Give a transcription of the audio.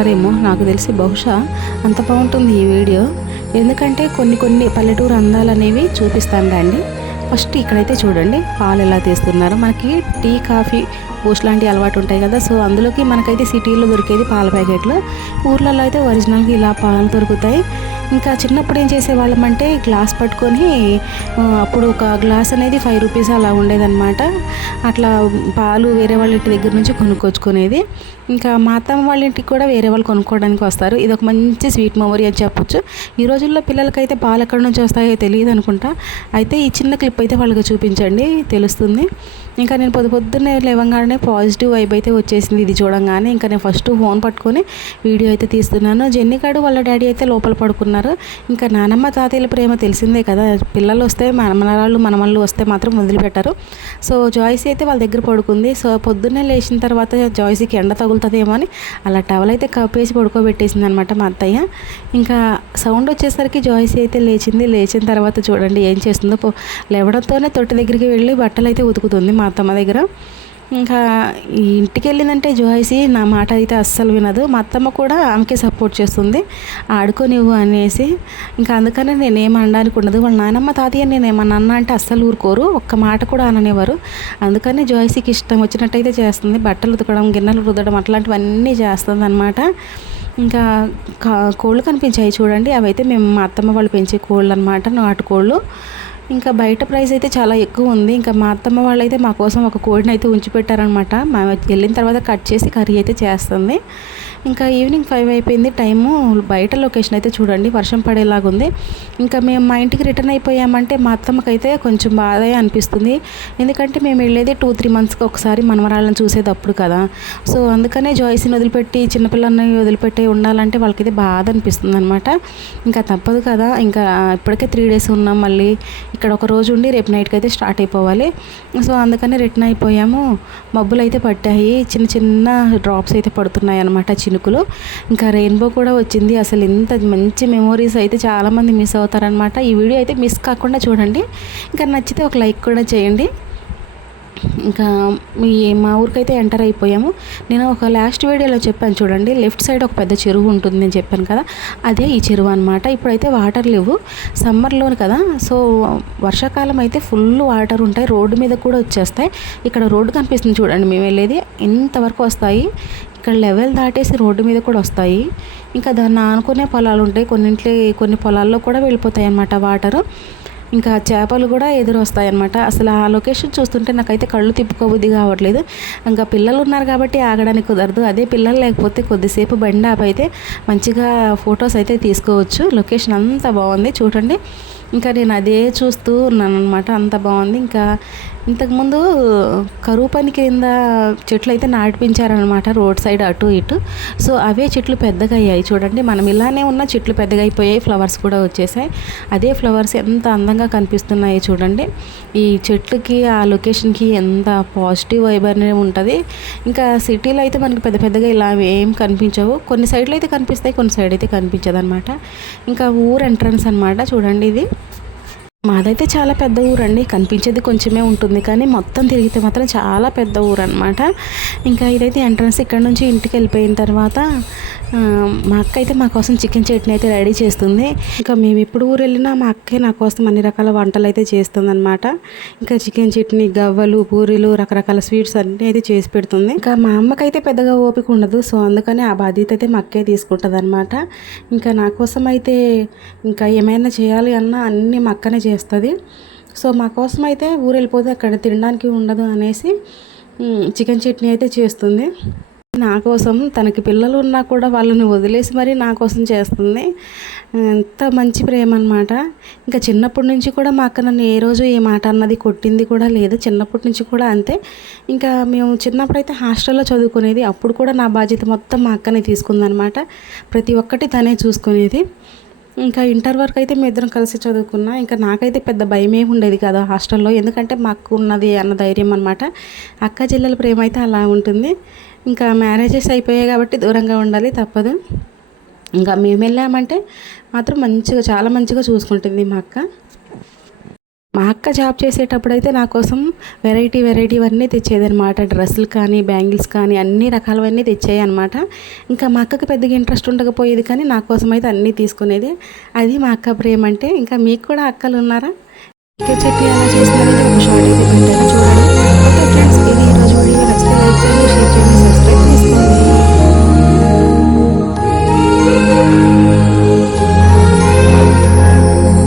అనుకుంటున్నారేమో, నాకు తెలిసి బహుశా అంత బాగుంటుంది ఈ వీడియో. ఎందుకంటే కొన్ని పల్లెటూరు అందాలనేవి చూపిస్తాను రండి. ఫస్ట్ ఇక్కడైతే చూడండి పాలు ఎలా తీస్తున్నారు. మనకి టీ, కాఫీ, బూస్ట్ లాంటి అలవాటు ఉంటాయి కదా. సో అందులోకి మనకైతే సిటీలో దొరికేది పాల ప్యాకెట్లు. ఊర్లలో అయితే ఒరిజినల్గా ఇలా పాలు దొరుకుతాయి. ఇంకా చిన్నప్పుడు ఏం చేసేవాళ్ళం అంటే గ్లాస్ పట్టుకొని, అప్పుడు ఒక గ్లాస్ అనేది 5 రూపీస్ అలా ఉండేదన్నమాట. అట్లా పాలు వేరే వాళ్ళ ఇంటి దగ్గర నుంచి కొనుక్కొచ్చుకునేది. ఇంకా మా అత్తమ్మ వాళ్ళ ఇంటికి కూడా వేరే వాళ్ళు కొనుక్కోవడానికి వస్తారు. ఇది ఒక మంచి స్వీట్ మెమొరీ అని చెప్పొచ్చు. ఈ రోజుల్లో పిల్లలకైతే పాలు ఎక్కడి నుంచి వస్తాయో తెలియదు అనుకుంటా. అయితే ఈ చిన్న క్లిప్ అయితే వాళ్ళకి చూపించండి, తెలుస్తుంది. ఇంకా నేను పొద్దున్నే లేవగానే పాజిటివ్ వైబ్ అయితే వచ్చేసింది ఇది చూడంగానే. ఇంకా నేను ఫస్ట్ ఫోన్ పట్టుకొని వీడియో అయితే తీస్తున్నాను. జెన్నికాడు వాళ్ళ డాడీ అయితే లోపల పడుకున్నారు. ఇంకా నానమ్మ తాతయ్యల ప్రేమ తెలిసిందే కదా, పిల్లలు వస్తే మనమళ్ళు వస్తే మాత్రం వదిలిపెట్టారు. సో జాయ్సీ అయితే వాళ్ళ దగ్గర పడుకుంది. సో పొద్దున్నే లేచిన తర్వాత జాయ్సీకి ఎండ తగులుతుందేమో అని అలా టవల్ అయితే కప్పేసి పడుకోబెట్టేసింది అనమాట మా అత్తయ్య. ఇంకా సౌండ్ వచ్చేసరికి జాయ్సీ అయితే లేచింది. లేచిన తర్వాత చూడండి ఏం చేస్తుందో. లేవడంతోనే తొట్టి దగ్గరికి వెళ్ళి బట్టలు అయితే ఉతుకుతుంది మా అత్తమ్మ దగ్గర. ఇంకా ఇంటికి వెళ్ళిందంటే జాయ్సీ నా మాట అయితే అస్సలు వినదు. మా అత్తమ్మ కూడా ఆమెకే సపోర్ట్ చేస్తుంది, ఆడుకోనివ్వు అనేసి. ఇంకా అందుకనే నేనేం అనడానికి ఉండదు. వాళ్ళ నానమ్మ తాతయ్య నేనేమన్నా అన్నా అంటే అస్సలు ఊరుకోరు, ఒక్క మాట కూడా అననివ్వరు. అందుకని జాయ్సీకి ఇష్టం వచ్చినట్టయితే చేస్తుంది. బట్టలు ఉతకడం, గిన్నెలు రుద్దడం అట్లాంటివన్నీ చేస్తుంది అనమాట. ఇంకా కోళ్ళు కనిపించాయి చూడండి, అవైతే మేము మా అత్తమ్మ వాళ్ళు పెంచే కోళ్ళు అనమాట, నాటుకోళ్ళు. ఇంకా బయట ప్రైస్ అయితే చాలా ఎక్కువ ఉంది. ఇంకా మా అత్తమ్మ వాళ్ళు అయితే మా కోసం ఒక కోడిని అయితే ఉంచి పెట్టారనమాట. మేము వెళ్ళిన తర్వాత కట్ చేసి కర్రీ అయితే చేస్తుంది. ఇంకా ఈవినింగ్ 5 అయిపోయింది టైము. బయట లొకేషన్ అయితే చూడండి వర్షం పడేలాగుంది. ఇంకా మేము మా ఇంటికి రిటర్న్ అయిపోయామంటే మా అత్తమ్మకైతే కొంచెం బాధ అనిపిస్తుంది. ఎందుకంటే మేము వెళ్ళేది 2-3 మంత్స్కి ఒకసారి మనవరాళ్ళని చూసేటప్పుడు కదా. సో అందుకనే జాయ్సీని వదిలిపెట్టి చిన్నపిల్లల్ని వదిలిపెట్టి ఉండాలంటే వాళ్ళకైతే బాధ అనిపిస్తుంది అనమాట. ఇంకా తప్పదు కదా. ఇంకా ఇప్పటికే 3 days ఉన్నాం, మళ్ళీ ఇక్కడ ఒక రోజు ఉండి రేపు నైట్కి అయితే స్టార్ట్ అయిపోవాలి. సో అందుకనే రిటర్న్ అయిపోయాము. మబ్బులు అయితే పట్టాయి, చిన్న చిన్న డ్రాప్స్ అయితే పడుతున్నాయి అనమాట, చినుకులు. ఇంకా రెయిన్బో కూడా వచ్చింది. అసలు ఇంత మంచి మెమోరీస్ అయితే చాలామంది మిస్ అవుతారనమాట. ఈ వీడియో అయితే మిస్ కాకుండా చూడండి. ఇంకా నచ్చితే ఒక లైక్ కూడా చేయండి. ఇంకా మా ఊరికైతే ఎంటర్ అయిపోయాము. నేను ఒక లాస్ట్ వీడియోలో చెప్పాను చూడండి, లెఫ్ట్ సైడ్ ఒక పెద్ద చెరువు ఉంటుంది నేను చెప్పాను కదా, అదే ఈ చెరువు అనమాట. ఇప్పుడైతే వాటర్ లేవు, సమ్మర్లోని కదా. సో వర్షాకాలం అయితే ఫుల్ వాటర్ ఉంటాయి, రోడ్డు మీద కూడా వచ్చేస్తాయి. ఇక్కడ రోడ్డు కనిపిస్తుంది చూడండి, మేము వెళ్ళేది ఇంతవరకు వస్తాయి. ఇక్కడ లెవెల్ దాటేసి రోడ్డు మీద కూడా వస్తాయి. ఇంకా దాన్ని ఆనుకునే పొలాలు ఉంటాయి, కొన్ని పొలాల్లో కూడా వెళ్ళిపోతాయి అన్నమాట వాటరు. ఇంకా చేపలు కూడా ఎదురు వస్తాయన్నమాట. అసలు ఆ లొకేషన్ చూస్తుంటే నాకైతే కళ్ళు తిప్పుకోబుద్ధి కావట్లేదు. ఇంకా పిల్లలు ఉన్నారు కాబట్టి ఆగడానికి కుదరదు. అదే పిల్లలు లేకపోతే కొద్దిసేపు బండి ఆపైతే మంచిగా ఫొటోస్ అయితే తీసుకోవచ్చు. లొకేషన్ అంత బాగుంది చూడండి. ఇంకా నేను అదే చూస్తూ ఉన్నాను అనమాట, అంత బాగుంది. ఇంకా ఇంతకుముందు కరువు పని కింద చెట్లు అయితే నాటిపించారనమాట, రోడ్ సైడ్ అటు ఇటు. సో అవే చెట్లు పెద్దగా అయ్యాయి చూడండి. మనం ఇలానే ఉన్న చెట్లు పెద్దగా అయిపోయాయి, ఫ్లవర్స్ కూడా వచ్చేసాయి. అదే ఫ్లవర్స్ ఎంత అందంగా కనిపిస్తున్నాయి చూడండి. ఈ చెట్లకి ఆ లొకేషన్కి ఎంత పాజిటివ్ వైబ్ అనేది ఉంటుంది. ఇంకా సిటీలో అయితే మనకి పెద్దగా ఇలా ఏం కనిపించవు. కొన్ని సైడ్లు అయితే కనిపిస్తాయి, కొన్ని సైడ్ అయితే కనిపించదు అనమాట. ఇంకా ఊరు ఎంట్రన్స్ అనమాట చూడండి. ఇది మాదైతే చాలా పెద్ద ఊరండి, కనిపించేది కొంచెమే ఉంటుంది, కానీ మొత్తం తిరిగితే మాత్రం చాలా పెద్ద ఊరు అనమాట. ఇంకా ఇదైతే ఎంట్రన్స్. ఇక్కడ నుంచి ఇంటికి వెళ్ళిపోయిన తర్వాత మా అక్క అయితే మా కోసం చికెన్ చట్నీ అయితే రెడీ చేస్తుంది. ఇంకా మేము ఎప్పుడు ఊరు వెళ్ళినా మా అక్కే నా కోసం అన్ని రకాల వంటలు అయితే చేస్తుంది అనమాట. ఇంకా చికెన్ చట్నీ, గవ్వలు, పూరీలు, రకరకాల స్వీట్స్ అన్నీ అయితే చేసి పెడుతుంది. ఇంకా మా అమ్మకైతే పెద్దగా ఓపిక ఉండదు. సో అందుకని ఆ బాధ్యత అయితే మా అక్కే తీసుకుంటుంది అనమాట. ఇంకా నా కోసం అయితే ఇంకా ఏమైనా చేయాలి అన్నా అన్నీ మా అక్కనే చేస్తుంది. సో మా కోసం అయితే ఊరు వెళ్ళిపోతే అక్కడ తినడానికి ఉండదు అనేసి చికెన్ చట్నీ అయితే చేస్తుంది. నా కోసం, తనకి పిల్లలు ఉన్నా కూడా వాళ్ళని వదిలేసి మరీ నా కోసం చేస్తుంది. ఎంత మంచి ప్రేమ అనమాట. ఇంకా చిన్నప్పటి నుంచి కూడా మా అక్క నన్ను ఏ రోజు ఏ మాట అన్నది, కొట్టింది కూడా లేదు. చిన్నప్పటి నుంచి కూడా అంతే. ఇంకా మేము చిన్నప్పుడైతే హాస్టల్లో చదువుకునేది, అప్పుడు కూడా నా బాధ్యత మొత్తం మా అక్కనే తీసుకుందనమాట. ప్రతి ఒక్కటి తనే చూసుకునేది. ఇంకా ఇంటర్ వరకు అయితే మేము ఇద్దరం కలిసి చదువుకున్నా. ఇంకా నాకైతే పెద్ద భయం ఏమి ఉండేది కదా హాస్టల్లో, ఎందుకంటే మాకు ఉన్నది అన్న ధైర్యం అనమాట. అక్క చెల్లెల ప్రేమ అయితే అలా ఉంటుంది. ఇంకా మ్యారేజెస్ అయిపోయాయి కాబట్టి దూరంగా ఉండాలి, తప్పదు. ఇంకా మేము వెళ్ళామంటే మాత్రం చాలా మంచిగా చూసుకుంటుంది మా అక్క. మా అక్క జాబ్ చేసేటప్పుడైతే నా కోసం వెరైటీవన్నీ తెచ్చేదనమాట. డ్రెస్సులు కానీ, బ్యాంగిల్స్ కానీ అన్ని రకాలవన్నీ తెచ్చాయి అనమాట. ఇంకా మా అక్కకి పెద్దగా ఇంట్రెస్ట్ ఉండకపోయేది, కానీ నా కోసం అయితే అన్నీ తీసుకునేది. అది మా అక్క ప్రేమ అంటే. ఇంకా మీకు కూడా అక్కలు ఉన్నారా? ఇంకా చట్నీ ఎలా చేస్తున్నారని ఒక షార్ట్ అయితే పెట్టాను, చూడండి. ఓకే ఫ్రెండ్స్, ఇది ఈరోజు వీడియో. నచ్చితే లైక్ చేయండి, షేర్ చేయండి.